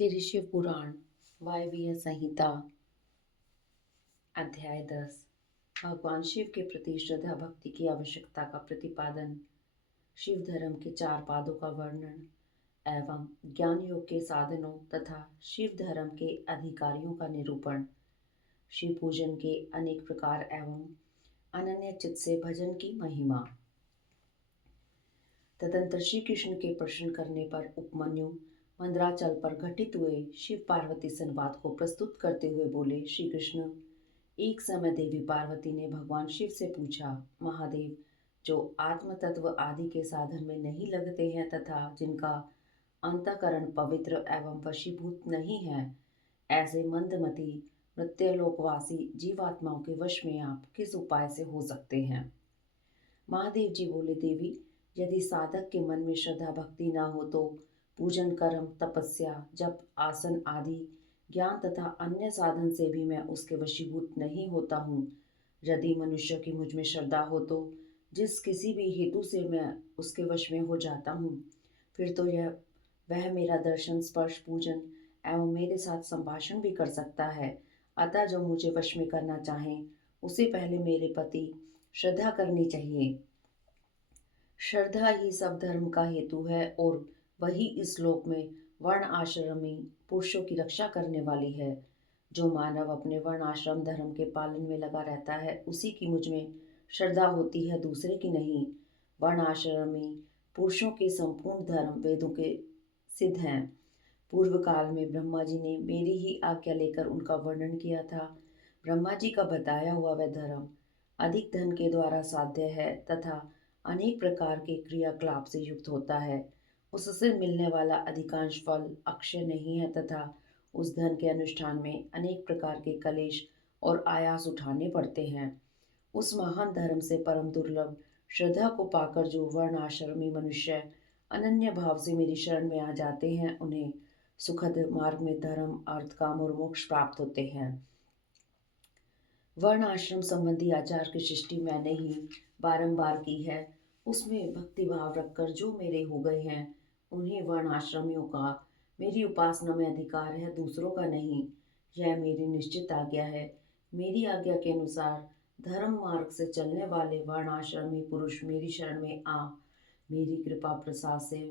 श्री शिव पुराण वायवीय संहिता अध्याय 10 भगवान शिव के प्रति श्रद्धा भक्ति की आवश्यकता का प्रतिपादन। शिव धर्म के 4 पादों का वर्णन एवं ज्ञान योग के साधनों तथा शिव धर्म के अधिकारियों का निरूपण। शिव पूजन के अनेक प्रकार एवं अनन्य चित्त से भजन की महिमा। तदंतर श्री कृष्ण के प्रश्न करने पर उपमन्यु मंदराचल पर घटित हुए शिव पार्वती संवाद को प्रस्तुत करते हुए बोले, श्री कृष्ण, एक समय देवी पार्वती ने भगवान शिव से पूछा, महादेव, जो आत्म तत्व आदि के साधन में नहीं लगते हैं तथा जिनका अंतःकरण पवित्र एवं वशीभूत नहीं है, ऐसे मंदमती मृत्युलोकवासी जीवात्माओं के वश में आप किस उपाय से हो सकते हैं? महादेव जी बोले, देवी, यदि साधक के मन में श्रद्धा भक्ति न हो तो पूजन कर्म तपस्या जप आसन आदि ज्ञान तथा अन्य साधन से भी मैं उसके वशीभूत नहीं होता हूँ। यदि मनुष्य की मुझ में श्रद्धा हो तो जिस किसी भी हेतु से मैं उसके वश में हो जाता हूँ, फिर तो वह मेरा दर्शन स्पर्श पूजन एवं मेरे साथ संभाषण भी कर सकता है। अतः जो मुझे वश में करना चाहे उसे पहले मेरे पति श्रद्धा करनी चाहिए। श्रद्धा ही सब धर्म का हेतु है और वही इस लोक में वर्ण आश्रमी पुरुषों की रक्षा करने वाली है। जो मानव अपने वर्ण आश्रम धर्म के पालन में लगा रहता है, उसी की मुझ में श्रद्धा होती है, दूसरे की नहीं। वर्ण आश्रमी पुरुषों के संपूर्ण धर्म वेदों के सिद्ध हैं। पूर्व काल में ब्रह्मा जी ने मेरी ही आज्ञा लेकर उनका वर्णन किया था। ब्रह्मा जी का बताया हुआ वह धर्म अधिक धन के द्वारा साध्य है तथा अनेक प्रकार के क्रियाकलाप से युक्त होता है। उससे मिलने वाला अधिकांश फल अक्षय नहीं है तथा उस धन के अनुष्ठान में अनेक प्रकार के कलेश और आयास उठाने पड़ते हैं। उस महान धर्म से परम दुर्लभ श्रद्धा को पाकर जो वर्ण आश्रमी मनुष्य अनन्य भाव से मेरी शरण में आ जाते हैं, उन्हें सुखद मार्ग में धर्म अर्थ काम और मोक्ष प्राप्त होते हैं। वर्ण आश्रम संबंधी आचार की सृष्टि मैंने ही बारंबार की है। उसमें भक्ति भाव रखकर जो मेरे हो गए हैं, उन्हीं वर्ण आश्रमियों का मेरी उपासना में अधिकार है, दूसरों का नहीं। यह मेरी निश्चित आज्ञा है। मेरी आज्ञा के अनुसार धर्म मार्ग से चलने वाले वर्ण आश्रमी पुरुष मेरी शरण में आ मेरी कृपा प्रसाद से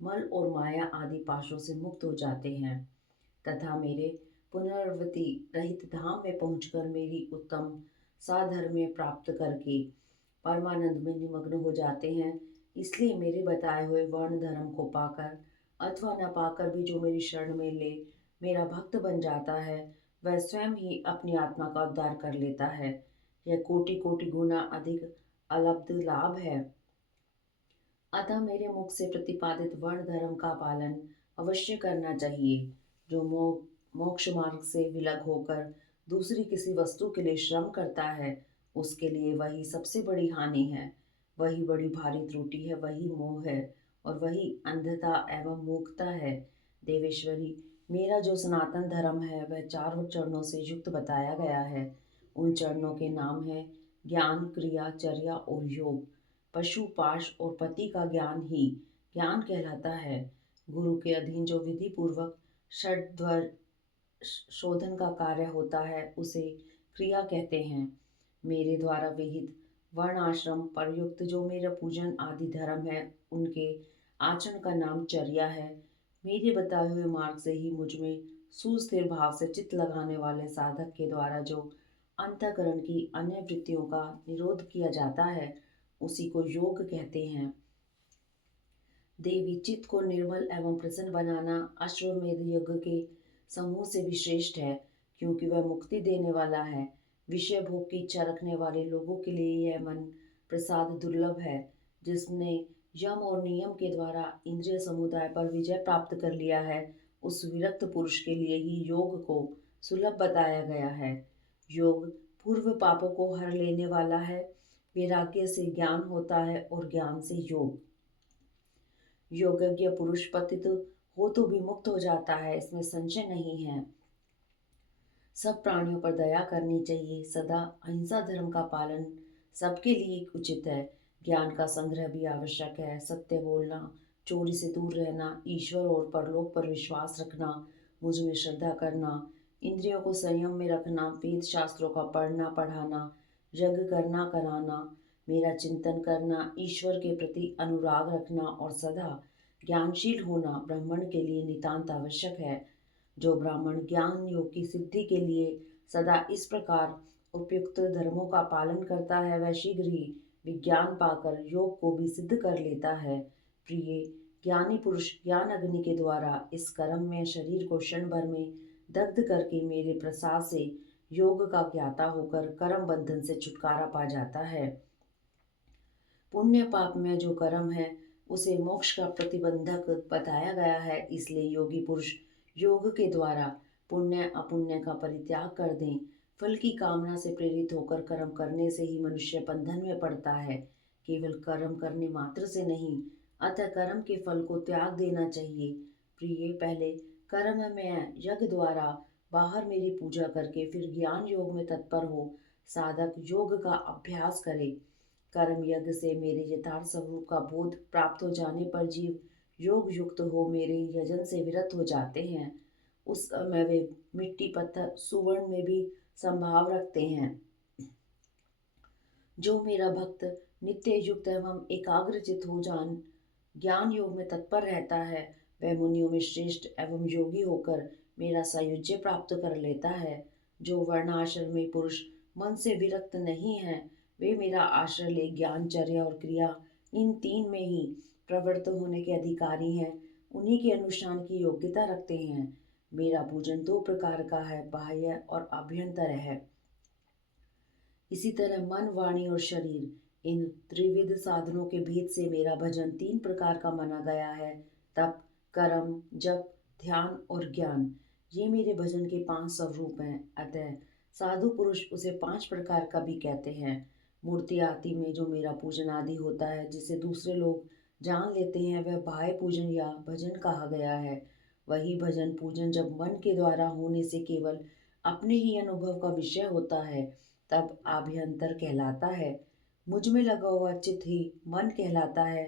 मल और माया आदि पाशों से मुक्त हो जाते हैं तथा मेरे पुनर्वृत्ति रहित धाम में पहुंचकर मेरी उत्तम साधर्म्य प्राप्त करके परमानंद में निमग्न हो जाते हैं। इसलिए मेरे बताए हुए वर्ण धर्म को पाकर अथवा न पाकर भी जो मेरी शरण में ले मेरा भक्त बन जाता है, वह स्वयं ही अपनी आत्मा का उद्धार कर लेता है। यह कोटि कोटि गुना अधिक अलब्ध लाभ है। अतः मेरे मुख से प्रतिपादित वर्ण धर्म का पालन अवश्य करना चाहिए। जो मोक्ष मार्ग से विलग होकर दूसरी किसी वस्तु के लिए श्रम करता है, उसके लिए वही सबसे बड़ी हानि है, वही बड़ी भारी त्रुटि है, वही मोह है और वही अंधता एवं मूर्खता है। देवेश्वरी, मेरा जो सनातन धर्म है वह 4 चरणों से युक्त बताया गया है। उन चरणों के नाम है ज्ञान, क्रिया, चर्या और योग। पशु पाश और पति का ज्ञान ही ज्ञान कहलाता है। गुरु के अधीन जो विधि पूर्वक षड्वर शोधन का कार्य होता है, उसे क्रिया कहते हैं। मेरे द्वारा विहित वर्ण आश्रम पर युक्त जो मेरा पूजन आदि धर्म है, उनके आचरण का नाम चर्या है। मेरे बताए हुए मार्ग से ही मुझ में सुस्थिर भाव से चित्त लगाने वाले साधक के द्वारा जो अंतःकरण की अन्य वृत्तियों का निरोध किया जाता है, उसी को योग कहते हैं। देवी, चित्त को निर्मल एवं प्रसन्न बनाना अश्वमेध यज्ञ के समूह से भी श्रेष्ठ है, क्योंकि वह मुक्ति देने वाला है। विषय भोग की इच्छा रखने वाले लोगों के लिए यह मन प्रसाद दुर्लभ है। जिसने यम और नियम के द्वारा इंद्रिय समुदाय पर विजय प्राप्त कर लिया है, उस विरक्त पुरुष के लिए ही योग को सुलभ बताया गया है। योग पूर्व पापों को हर लेने वाला है। वैराग्य से ज्ञान होता है और ज्ञान से योग। योगज्ञ पुरुष पतित हो तो भी मुक्त हो जाता है, इसमें संशय नहीं है। सब प्राणियों पर दया करनी चाहिए। सदा अहिंसा धर्म का पालन सबके लिए उचित है। ज्ञान का संग्रह भी आवश्यक है। सत्य बोलना, चोरी से दूर रहना, ईश्वर और परलोक पर विश्वास रखना, मुझ में श्रद्धा करना, इंद्रियों को संयम में रखना, वेद शास्त्रों का पढ़ना पढ़ाना, यज्ञ करना कराना, मेरा चिंतन करना, ईश्वर के प्रति अनुराग रखना और सदा ज्ञानशील होना ब्राह्मण के लिए नितांत आवश्यक है। जो ब्राह्मण ज्ञान योग की सिद्धि के लिए सदा इस प्रकार उपयुक्त धर्मों का पालन करता है, वह शीघ्र ही विज्ञान पाकर योग को भी सिद्ध कर लेता है। प्रिय, ज्ञानी पुरुष ज्ञान अग्नि के द्वारा इस कर्म में शरीर को क्षण भर में दग्ध करके मेरे प्रसाद से योग का ज्ञाता होकर कर्म बंधन से छुटकारा पा जाता है। पुण्य पाप में जो कर्म है उसे मोक्ष का प्रतिबंधक बताया गया है, इसलिए योगी पुरुष योग के द्वारा पुण्य अपुण्य का परित्याग कर दें। फल की कामना से प्रेरित होकर कर्म करने से ही मनुष्य बंधन में पड़ता है। केवल कर्म करने मात्र से नहीं, अतः कर्म के फल को त्याग देना चाहिए। प्रिय, पहले कर्म में यज्ञ द्वारा बाहर मेरी पूजा करके फिर ज्ञान योग में तत्पर हो साधक योग का अभ्यास करे। कर्म यज्ञ से मेरे यथार्थ स्वरूप का बोध प्राप्त हो जाने पर जीव योग युक्त हो मेरे यजन से विरत हो जाते हैं। उस समय वे मिट्टी पत्थर सुवर्ण में भी संभाव रखते हैं। जो मेरा भक्त नित्य युक्त एवं एकाग्रचित हो ज्ञान योग में तत्पर रहता है, वह मुनियों में श्रेष्ठ एवं योगी होकर मेरा सायुज्य प्राप्त कर लेता है। जो वर्णाश्रमी पुरुष मन से विरक्त नहीं है, वे मेरा आश्रय ले ज्ञानचर्या और क्रिया इन तीन में ही प्रवृत्त होने के अधिकारी हैं, उन्हीं के अनुष्ठान की योग्यता रखते हैं। मेरा पूजन दो प्रकार का है, बाह्य और अभ्यंतर है। इसी तरह मन, वाणी और शरीर, इन त्रिविध साधनों के भेद से मेरा भजन तीन प्रकार का माना गया है, तप, कर्म, जप, ध्यान और ज्ञान। ये मेरे भजन के 5 स्वरूप हैं, अतः साधु पुरुष उसे 5 प्रकार का भी कहते हैं। मूर्ति आदि में जो मेरा पूजन आदि होता है, जिसे दूसरे लोग जान लेते हैं, वह बाह्य पूजन या भजन कहा गया है। वही भजन पूजन जब मन के द्वारा होने से केवल अपने ही अनुभव का विषय होता है, तब आभ्यंतर कहलाता है। मुझ में लगा हुआ चित्त ही मन कहलाता है।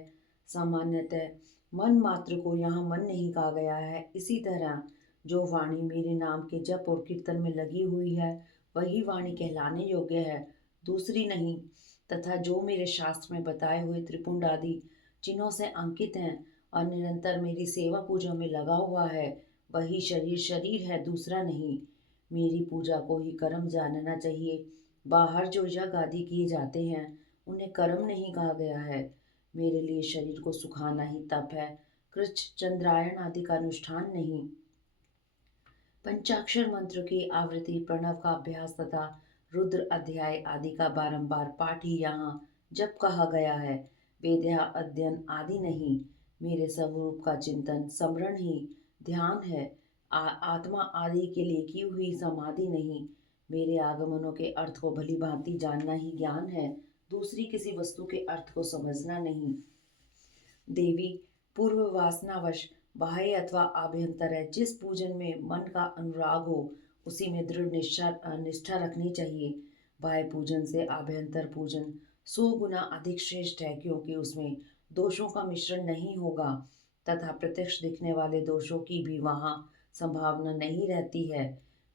सामान्यतः मन मात्र को यहाँ मन नहीं कहा गया है। इसी तरह जो वाणी मेरे नाम के जप और कीर्तन में लगी हुई है, वही वाणी कहलाने योग्य है, दूसरी नहीं। तथा जो मेरे शास्त्र में बताए हुए त्रिपुंड आदि चिन्हों से अंकित हैं और निरंतर मेरी सेवा पूजा में लगा हुआ है, वही शरीर शरीर है, दूसरा नहीं। मेरी पूजा को ही कर्म जानना चाहिए। बाहर जो यज्ञ आदि किए जाते हैं, उन्हें कर्म नहीं कहा गया है। मेरे लिए शरीर को सुखाना ही तप है, कृच्छ चंद्रायण आदि का अनुष्ठान नहीं। पंचाक्षर मंत्र की आवृत्ति, प्रणव का अभ्यास तथा रुद्र अध्याय आदि का बारंबार पाठ ही यहाँ जप कहा गया है, वेद्या अध्ययन आदि नहीं। मेरे स्वरूप का चिंतन स्मरण ही ध्यान है, आत्मा आदि के लिए की हुई समाधि नहीं। मेरे आगमनों के अर्थ को भली भांति जानना ही ज्ञान है, दूसरी किसी वस्तु के अर्थ को समझना नहीं। देवी, पूर्व वासनावश बाह्य अथवा आभ्यंतर है, जिस पूजन में मन का अनुराग हो उसी में दृढ़ निष्ठा रखनी चाहिए। बाह्य पूजन से आभ्यंतर पूजन 100 गुना अधिक श्रेष्ठ है, क्योंकि उसमें दोषों का मिश्रण नहीं होगा तथा प्रत्यक्ष दिखने वाले दोषों की भी वहाँ संभावना नहीं रहती है।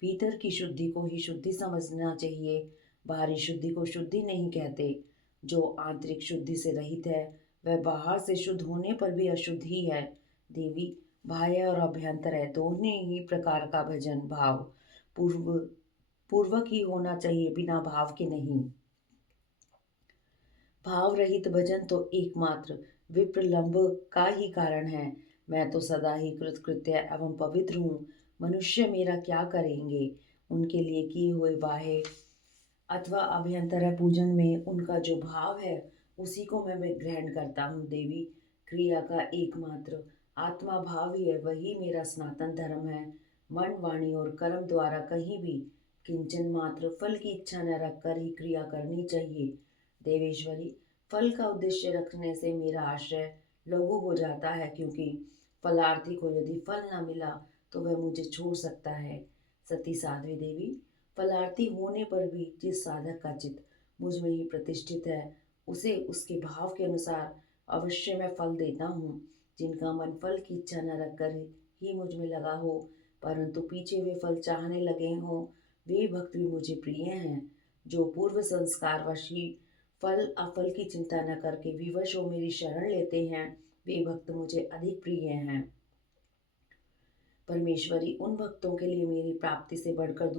भीतर की शुद्धि को ही शुद्धि समझना चाहिए, बाहरी शुद्धि को शुद्धि नहीं कहते। जो आंतरिक शुद्धि से रहित है, वह बाहर से शुद्ध होने पर भी अशुद्ध ही है। देवी, बाह्य और अभ्यंतर है, दोनों ही प्रकार का भजन भाव पूर्वक ही होना चाहिए, बिना भाव के नहीं। भाव रहित भजन तो एकमात्र विप्रलंब का ही कारण है। मैं तो सदा ही कृतकृत्य एवं पवित्र हूँ, मनुष्य मेरा क्या करेंगे। उनके लिए किए हुए बाह्य अथवा अभ्यंतर पूजन में उनका जो भाव है, उसी को मैं ग्रहण करता हूँ। देवी, क्रिया का एकमात्र आत्मा भाव ही है, वही मेरा सनातन धर्म है। मन, वाणी और कर्म द्वारा कहीं भी किंचन मात्र फल की इच्छा न रखकर ही क्रिया करनी चाहिए। देवेश्वरी, फल का उद्देश्य रखने से मेरा आश्रय लघु हो जाता है, क्योंकि फलार्थी को यदि फल न मिला तो वह मुझे छोड़ सकता है। सती साध्वी देवी, फलार्थी होने पर भी जिस साधक का चित्त मुझ में ही प्रतिष्ठित है, उसे उसके भाव के अनुसार अवश्य मैं फल देता हूँ। जिनका मन फल की इच्छा न रखकर ही मुझ में लगा हो, परंतु पीछे वे फल चाहने लगे हों, वे भक्त भी मुझे प्रिय हैं। जो पूर्व संस्कारवश ही फल अफल की चिंता न करके विवश हो मेरी शरण लेते हैं, वे भक्त मुझे अधिक प्रिय हैं। परमेश्वरी, उन भक्तों के लिए मेरी प्राप्ति से बढ़कर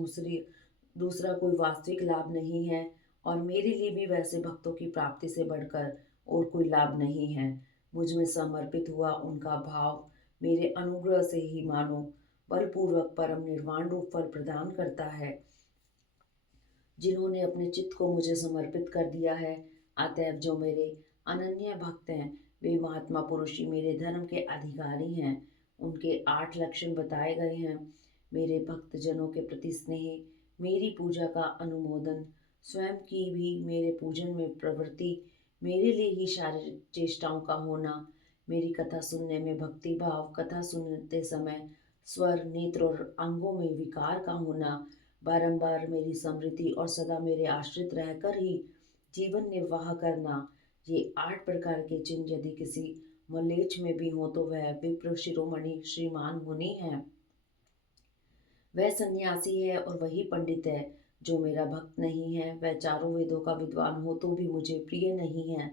दूसरा कोई वास्तविक लाभ नहीं है, और मेरे लिए भी वैसे भक्तों की प्राप्ति से बढ़कर और कोई लाभ नहीं है। मुझ में समर्पित हुआ उनका भाव मेरे अनुग्रह से ही मानो बलपूर्वक परम निर्वाण रूप फल प्रदान करता है। जिन्होंने अपने चित्त को मुझे समर्पित कर दिया है, अतएव जो मेरे अनन्य भक्त हैं, वे महात्मा पुरुष ही मेरे धर्म के अधिकारी हैं। उनके 8 लक्षण बताए गए हैं। मेरे भक्त जनों के प्रति स्नेह, मेरी पूजा का अनुमोदन, स्वयं की भी मेरे पूजन में प्रवृत्ति, मेरे लिए ही शारीरिक चेष्टाओं का होना, मेरी कथा सुनने में भक्ति भाव, कथा सुनते समय स्वर, नेत्र और अंगों में विकार का होना, बारंबार मेरी स्मृति और सदा मेरे आश्रित रहकर ही जीवन निर्वाह करना, ये 8 प्रकार के चिन्ह यदि किसी मलेच्छ में भी हो तो वह विप्र शिरोमणि श्रीमान मुनि है। वह सन्यासी है और वही पंडित है। जो मेरा भक्त नहीं है वह चारों वेदों का विद्वान हो तो भी मुझे प्रिय नहीं है,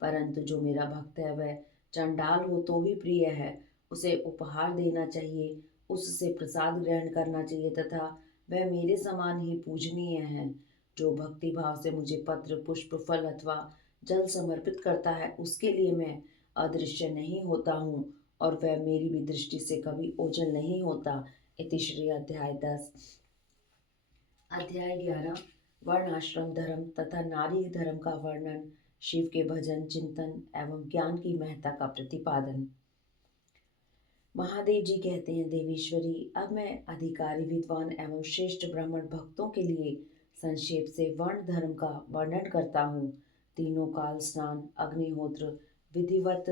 परंतु जो मेरा भक्त है वह चंडाल हो तो भी प्रिय है। उसे उपहार देना चाहिए, उससे प्रसाद ग्रहण करना चाहिए तथा वह मेरे समान ही पूजनीय है। जो भक्ति भाव से मुझे पत्र, पुष्प, फल अथवा जल समर्पित करता है, उसके लिए मैं अदृश्य नहीं होता हूँ और वह मेरी भी दृष्टि से कभी ओझल नहीं होता। इति श्री अध्याय 10। अध्याय 11 वर्णाश्रम धर्म तथा नारी धर्म का वर्णन, शिव के भजन, चिंतन एवं ज्ञान की महत्ता का प्रतिपादन। महादेव जी कहते हैं, देवीश्वरी, अब मैं अधिकारी, विद्वान एवं श्रेष्ठ ब्राह्मण भक्तों के लिए संक्षेप से वर्ण धर्म का वर्णन करता हूँ। तीनों काल स्नान, अग्निहोत्र, विधिवत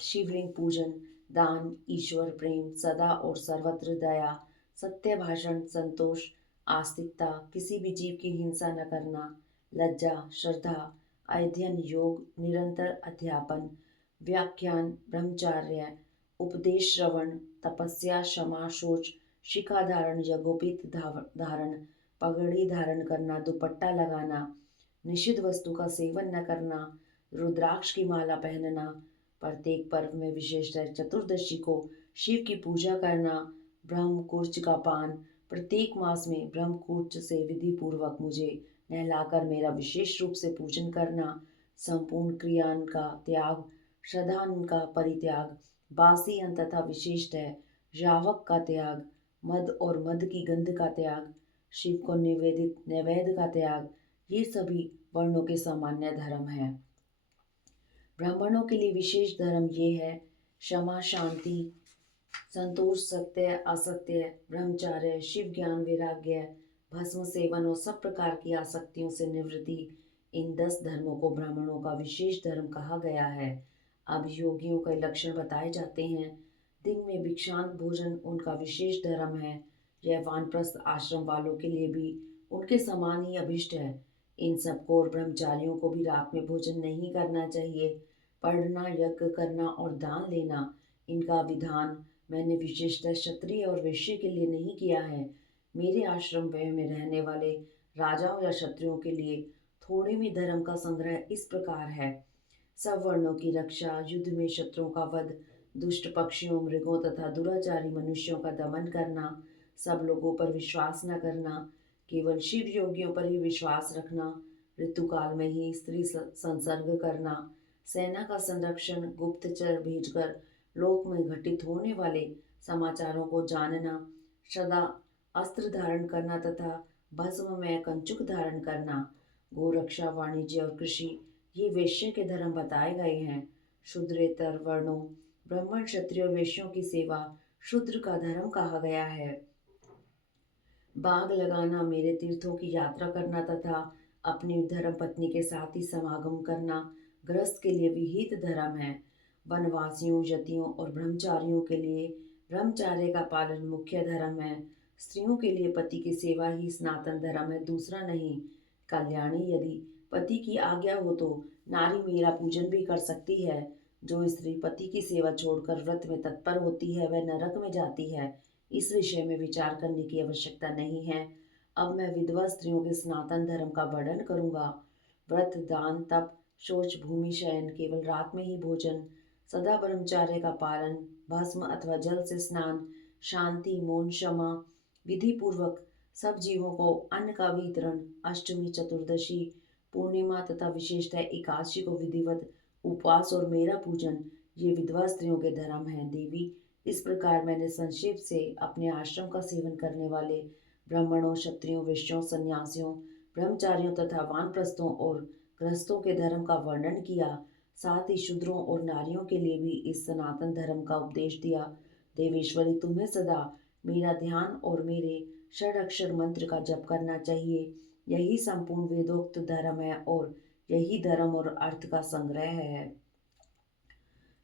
शिवलिंग पूजन, दान, ईश्वर प्रेम, सदा और सर्वत्र दया, सत्य भाषण, संतोष, आस्तिकता, किसी भी जीव की हिंसा न करना, लज्जा, श्रद्धा, अध्ययन, योग, निरंतर अध्यापन, व्याख्यान, ब्रह्मचार्य, उपदेश श्रवण, तपस्या, क्षमा, शौच, शिखा धारण, यज्ञोपीत धारण, पगड़ी धारण करना, दुपट्टा लगाना, निषिद्ध वस्तु का सेवन न करना, रुद्राक्ष की माला पहनना, प्रत्येक पर्व में विशेषतः चतुर्दशी को शिव की पूजा करना, ब्रह्मकुर्च का पान, प्रत्येक मास में ब्रह्मकुर्च से विधि पूर्वक मुझे नहलाकर मेरा विशेष रूप से पूजन करना, संपूर्ण क्रियान का त्याग, श्रद्धान का परित्याग, बासी अन्न तथा विशेषतः यावक का त्याग, मद और मद की गंध का त्याग, शिव को निवेदित नैवेद्य का त्याग, ये सभी वर्णों के सामान्य धर्म है। ब्राह्मणों के लिए विशेष धर्म ये है: क्षमा, शांति, संतोष, सत्य, असत्य, ब्रह्मचार्य, शिव ज्ञान, वैराग्य, भस्म सेवन और सब प्रकार की आसक्तियों से निवृत्ति। इन 10 धर्मों को ब्राह्मणों का विशेष धर्म कहा गया है। अब योगियों के लक्षण बताए जाते हैं। दिन में भिक्षांत भोजन उनका विशेष धर्म है। यह वानप्रस्थ आश्रम वालों के लिए भी उनके समान ही अभिष्ट है। इन सबको और ब्रह्मचारियों को भी रात में भोजन नहीं करना चाहिए। पढ़ना, यज्ञ करना और दान लेना, इनका विधान मैंने विशेषतः क्षत्रिय और वैश्य के लिए नहीं किया है। मेरे आश्रम में रहने वाले राजाओं या क्षत्रियों के लिए थोड़े में धर्म का संग्रह इस प्रकार है: सब वर्णों की रक्षा, युद्ध में शत्रुओं का वध, दुष्ट पक्षियों, मृगों तथा दुराचारी मनुष्यों का दमन करना, सब लोगों पर विश्वास न करना, केवल शिव योगियों पर ही विश्वास रखना, ऋतुकाल में ही स्त्री संसर्ग करना, सेना का संरक्षण, गुप्तचर भेजकर लोक में घटित होने वाले समाचारों को जानना, सदा अस्त्र धारण करना तथा भस्म में कंचुक धारण करना, गोरक्षा, वाणिज्य और कृषि, ये वैश्य के धर्म बताए गए हैं। शूद्रेतर वर्णों, ब्राह्मण, क्षत्रिय और वैश्यों की सेवा शूद्र का धर्म कहा गया है। बाग लगाना, मेरे तीर्थों की यात्रा करना तथा अपनी धर्म पत्नी के साथ ही समागम करना गृहस्थ के लिए विहित धर्म है। वनवासियों, यतियों और ब्रह्मचारियों के लिए ब्रह्मचार्य का पालन मुख्य धर्म है। स्त्रियों के लिए पति की सेवा ही सनातन धर्म है, दूसरा नहीं। कल्याणी, यदि पति की आज्ञा हो तो नारी मेरा पूजन भी कर सकती है। जो स्त्री पति की सेवा छोड़कर व्रत में तत्पर होती है वह नरक में जाती है। इस विषय में विचार करने की आवश्यकता नहीं है। अब मैं विधवा स्त्रियों के सनातन धर्म का वर्णन करूंगा। व्रत, दान, तप, शौच, भूमि शयन, केवल रात में ही भोजन, सदा ब्रह्मचार्य का पालन, भस्म अथवा जल से स्नान, शांति, मौन, क्षमा, विधि पूर्वक सब जीवों को अन्न का वितरण, अष्टमी, चतुर्दशी, पूर्णिमा तथा विशेषतः एकादशी को विधिवत उपवास और मेरा पूजन, ये विधवा स्त्रियों के धर्म हैं। देवी, इस प्रकार मैंने संक्षेप से अपने आश्रम का सेवन करने वाले ब्राह्मणों, क्षत्रियों, वैश्यों, सन्यासियों, ब्रह्मचारियों तथा वानप्रस्थों और गृहस्थों के धर्म का वर्णन किया। साथ ही शूद्रों और नारियों के लिए भी इस सनातन धर्म का उपदेश दिया। देवेश्वरी, तुम्हें सदा मेरा ध्यान और मेरे षड मंत्र का जप करना चाहिए। यही संपूर्ण वेदोक्त धर्म है और यही धर्म और अर्थ का संग्रह है।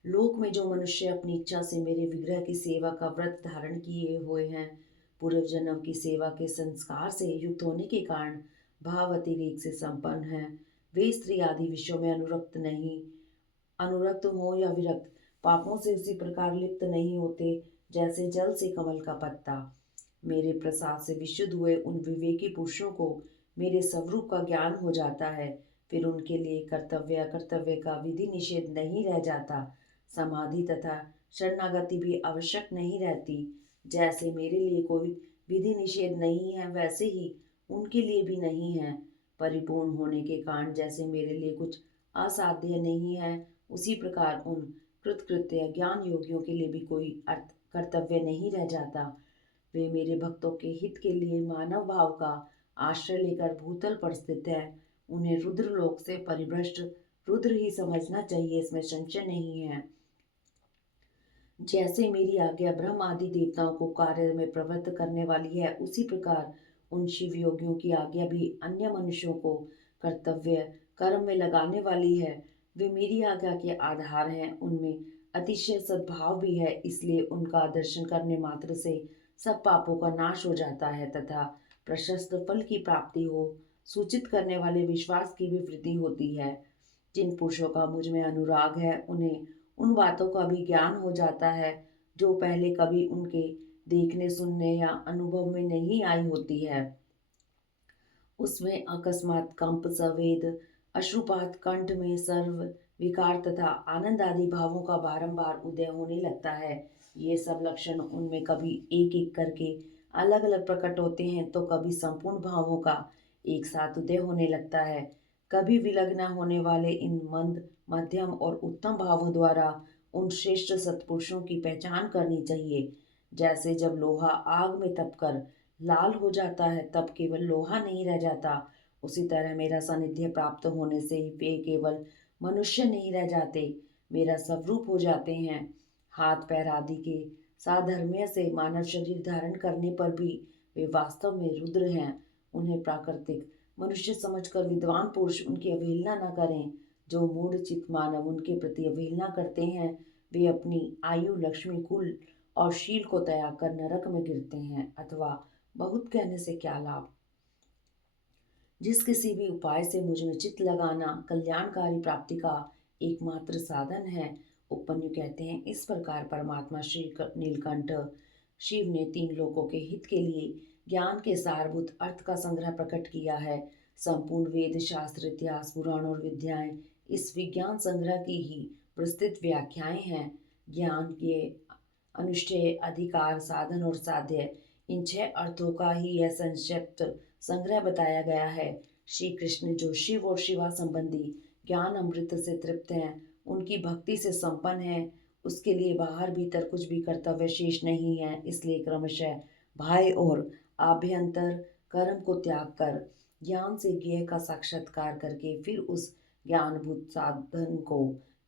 लोक में जो मनुष्य अपनी इच्छा से मेरे विग्रह की सेवा का व्रत धारण किए हुए हैं, पूर्व जन्म की सेवा के संस्कार से युक्त होने के कारण भाव अतिरेक से संपन्न हैं, वे स्त्री आदि विषयों में अनुरक्त हो या विरक्त, पापों से उसी प्रकार लिप्त नहीं होते जैसे जल से कमल का पत्ता। मेरे प्रसाद से विशुद्ध हुए उन विवेकी पुरुषों को मेरे स्वरूप का ज्ञान हो जाता है। फिर उनके लिए कर्तव्य अकर्तव्य का विधि निषेध नहीं रह जाता। समाधि तथा शरणागति भी आवश्यक नहीं रहती। जैसे मेरे लिए कोई विधि निषेध नहीं है, वैसे ही उनके लिए भी नहीं है। परिपूर्ण होने के कारण जैसे मेरे लिए कुछ असाध्य नहीं है, उसी प्रकार उन कृतकृत्य ज्ञान योगियों के लिए भी कोई अर्थ कर्तव्य नहीं रह जाता। वे मेरे भक्तों के हित के लिए मानव भाव का आश्रय लेकर भूतल पर स्थित है। उन्हें रुद्र लोक से परिभ्रष्ट रुद्र ही समझना चाहिए, इसमें संशय नहीं है। जैसे मेरी आज्ञा ब्रह्म आदि देवताओं को कार्य में प्रवृत्त करने वाली है, उसी प्रकार उन शिव योगियों की आज्ञा भी अन्य मनुष्यों को कर्तव्य कर्म में लगाने वाली है। वे मेरी आज्ञा के आधार हैं, उनमें अतिशय सद्भाव भी है, इसलिए उनका दर्शन करने मात्र से सब पापों का नाश हो जाता है तथा प्रशस्त फल की प्राप्ति हो सूचित करने वाले विश्वास की भी वृद्धि होती है। जिन पुरुषों का मुझ में अनुराग है, उन्हें उन बातों का भी ज्ञान हो जाता है जो पहले कभी उनके देखने, सुनने या अनुभव में नहीं आई होती है। उसमें अकस्मात कंप, सवेद, अश्रुपात, कंठ में सर्व विकार तथा आनंद आदि भावों का बारंबार उदय होने लगता है। ये सब लक्षण उनमें कभी एक एक करके अलग अलग प्रकट होते हैं, तो कभी संपूर्ण भावों का एक साथ उदय होने लगता है। कभी विलग्न होने वाले इन मंद, मध्यम और उत्तम भावों द्वारा उन श्रेष्ठ सत्पुरुषों की पहचान करनी चाहिए। जैसे जब लोहा आग में तपकर लाल हो जाता है, तब केवल लोहा नहीं रह जाता, उसी तरह मेरा सानिध्य प्राप्त होने से ही वे केवल मनुष्य नहीं रह जाते, मेरा स्वरूप हो जाते हैं। हाथ पैर आदि के साधर्म्य से मानव शरीर धारण करने पर भी वे वास्तव में रुद्र हैं। उन्हें प्राकृतिक मनुष्य समझकर विद्वान पुरुष उनकी अवहेलना न करें। जो मूढ़ चित्त मानव उनके प्रति अवहेलना करते हैं, वे अपनी आयु, लक्ष्मी, कुल और शील को त्याग कर नरक में गिरते हैं। अथवा बहुत कहने से क्या लाभ। जिस किसी भी उपाय से मुझ में चित्त लगाना कल्याणकारी प्राप्ति का एकमात्र साधन है। उपमन्यु कहते हैं, इस प्रकार परमात्मा श्री नीलकंठ शिव ने तीन लोकों के हित के लिए ज्ञान के सारभूत अर्थ का संग्रह प्रकट किया है। संपूर्ण वेद, शास्त्र, इतिहास, पुराण और विद्याएं इस विज्ञान संग्रह की ही विस्तृत व्याख्याएं हैं। ज्ञान के अनुष्ठेय, अधिकार, साधन और साध्य, इन 6 अर्थों का ही यह संक्षिप्त संग्रह बताया गया है। श्री कृष्ण जो शिव और शिवा संबंधी ज्ञान अमृत से तृप्त हैं, उनकी भक्ति से संपन्न है, उसके लिए बाहर भीतर कुछ भी कर्तव्य शेष नहीं है। इसलिए क्रमशः बाह्य और आभ्यंतर कर्म को त्याग कर ज्ञान से ज्ञेय का साक्षात्कार करके फिर उस ज्ञानभूत साधन को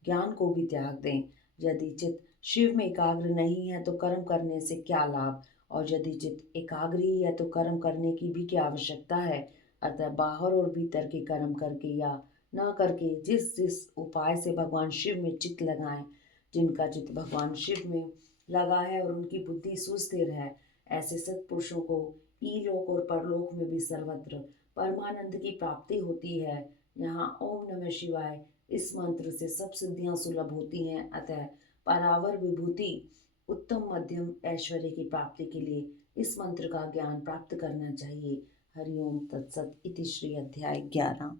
ज्ञान को भी त्याग दें। यदि चित्त शिव में एकाग्र नहीं है तो कर्म करने से क्या लाभ, और यदि चित्त एकाग्र ही है तो कर्म करने की भी क्या आवश्यकता है। अतः बाहर और भीतर के कर्म करके या न करके जिस जिस उपाय से भगवान शिव में चित्त लगाएं, जिनका चित्त भगवान शिव में लगा है और उनकी बुद्धि सुस्थिर है, ऐसे सत्पुरुषों को ईलोक और परलोक में भी सर्वत्र परमानंद की प्राप्ति होती है। यहाँ ओम नमः शिवाय इस मंत्र से सब सिद्धियां सुलभ होती हैं। अतः परावर विभूति उत्तम मध्यम ऐश्वर्य की प्राप्ति के लिए इस मंत्र का ज्ञान प्राप्त करना चाहिए। हरिओम तत्सत इति श्री अध्याय 11।